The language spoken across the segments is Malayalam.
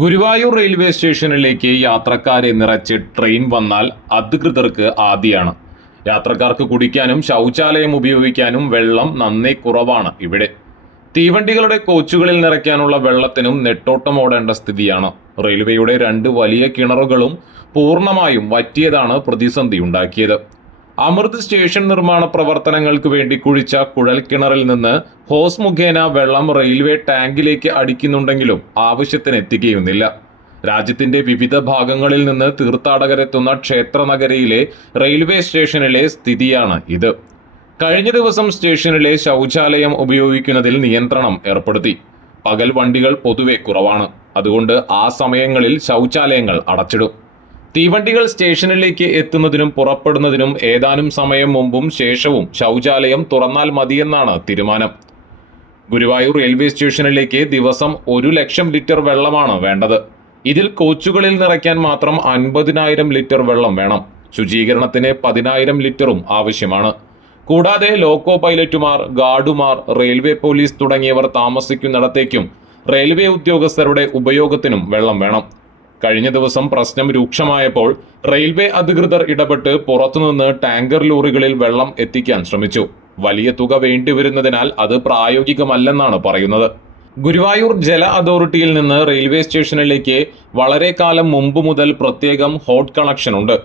ഗുരുവായൂർ റെയിൽവേ സ്റ്റേഷനിലേക്ക് യാത്രക്കാരെ നിറച്ച് ട്രെയിൻ വന്നാൽ അധികൃതർക്ക് ആദിയാണ്. യാത്രക്കാർക്ക് കുടിക്കാനും ശൗചാലയം ഉപയോഗിക്കാനും വെള്ളം നന്നേ കുറവാണ് ഇവിടെ. തീവണ്ടികളുടെ കോച്ചുകളിൽ നിറയ്ക്കാനുള്ള വെള്ളത്തിനും നെട്ടോട്ടമോടേണ്ട സ്ഥിതിയാണ്. റെയിൽവേയുടെ 2 വലിയ കിണറുകളും പൂർണ്ണമായും വറ്റിയതാണ് പ്രതിസന്ധി ഉണ്ടാക്കിയത്. അമൃത് സ്റ്റേഷൻ നിർമ്മാണ പ്രവർത്തനങ്ങൾക്ക് വേണ്ടി കുഴിച്ച കുഴൽക്കിണറിൽ നിന്ന് ഹോസ് മുഖേന വെള്ളം റെയിൽവേ ടാങ്കിലേക്ക് അടിക്കുന്നുണ്ടെങ്കിലും ആവശ്യത്തിന് എത്തിക്കുകയൊന്നുമില്ല. രാജ്യത്തിന്റെ വിവിധ ഭാഗങ്ങളിൽ നിന്ന് തീർത്ഥാടകരെത്തുന്ന ക്ഷേത്രനഗരിയിലെ റെയിൽവേ സ്റ്റേഷനിലെ സ്ഥിതിയാണ് ഇത്. കഴിഞ്ഞ ദിവസം സ്റ്റേഷനിലെ ശൗചാലയം ഉപയോഗിക്കുന്നതിൽ നിയന്ത്രണം ഏർപ്പെടുത്തി. പകൽ വണ്ടികൾ പൊതുവെ കുറവാണ്. അതുകൊണ്ട് ആ സമയങ്ങളിൽ ശൗചാലയങ്ങൾ അടച്ചിടും. തീവണ്ടികൾ സ്റ്റേഷനിലേക്ക് എത്തുന്നതിനും പുറപ്പെടുന്നതിനും ഏതാനും സമയം മുമ്പും ശേഷവും ശൗചാലയം തുറന്നാൽ മതിയെന്നാണ് തീരുമാനം. ഗുരുവായൂർ റെയിൽവേ സ്റ്റേഷനിലേക്ക് ദിവസം 1 ലക്ഷം ലിറ്റർ വെള്ളമാണ് വേണ്ടത്. ഇതിൽ കോച്ചുകളിൽ നിറയ്ക്കാൻ മാത്രം 50,000 ലിറ്റർ വെള്ളം വേണം. ശുചീകരണത്തിന് 10,000 ലിറ്ററും ആവശ്യമാണ്. കൂടാതെ ലോക്കോ പൈലറ്റുമാർ, ഗാർഡുമാർ, റെയിൽവേ പോലീസ് തുടങ്ങിയവർ താമസിക്കുന്നിടത്തേക്കും റെയിൽവേ ഉദ്യോഗസ്ഥരുടെ ഉപയോഗത്തിനും വെള്ളം വേണം. കഴിഞ്ഞ ദിവസം പ്രശ്നം രൂക്ഷമായപ്പോൾ റെയിൽവേ അധികൃതർ ഇടപെട്ട് പുറത്തുനിന്ന് ടാങ്കർ ലോറികളിൽ വെള്ളം എത്തിക്കാൻ ശ്രമിച്ചു. വലിയ തുക വേണ്ടിവരുന്നതിനാൽ അത് പ്രായോഗികമല്ലെന്നാണ് പറയുന്നത്. ഗുരുവായൂർ ജല അതോറിറ്റിയിൽ നിന്ന് റെയിൽവേ സ്റ്റേഷനിലേക്ക് വളരെ കാലം മുമ്പ് മുതൽ പ്രത്യേകം ഹോട്ട് കണക്ഷൻ ഉണ്ട്.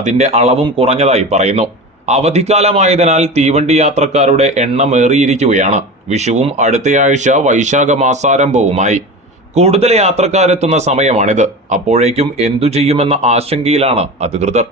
അതിന്റെ അളവും കുറഞ്ഞതായി പറയുന്നു. അവധിക്കാലമായതിനാൽ തീവണ്ടി യാത്രക്കാരുടെ എണ്ണം ഏറിയിരിക്കുകയാണ്. വിഷുവും അടുത്തയാഴ്ച വൈശാഖ മാസാരംഭവുമായി. കൂടുതൽ യാത്രക്കാരെത്തുന്ന സമയമാണിത്. അപ്പോഴേക്കും എന്തു ചെയ്യുമെന്ന ആശങ്കയിലാണ് അധികൃതർ.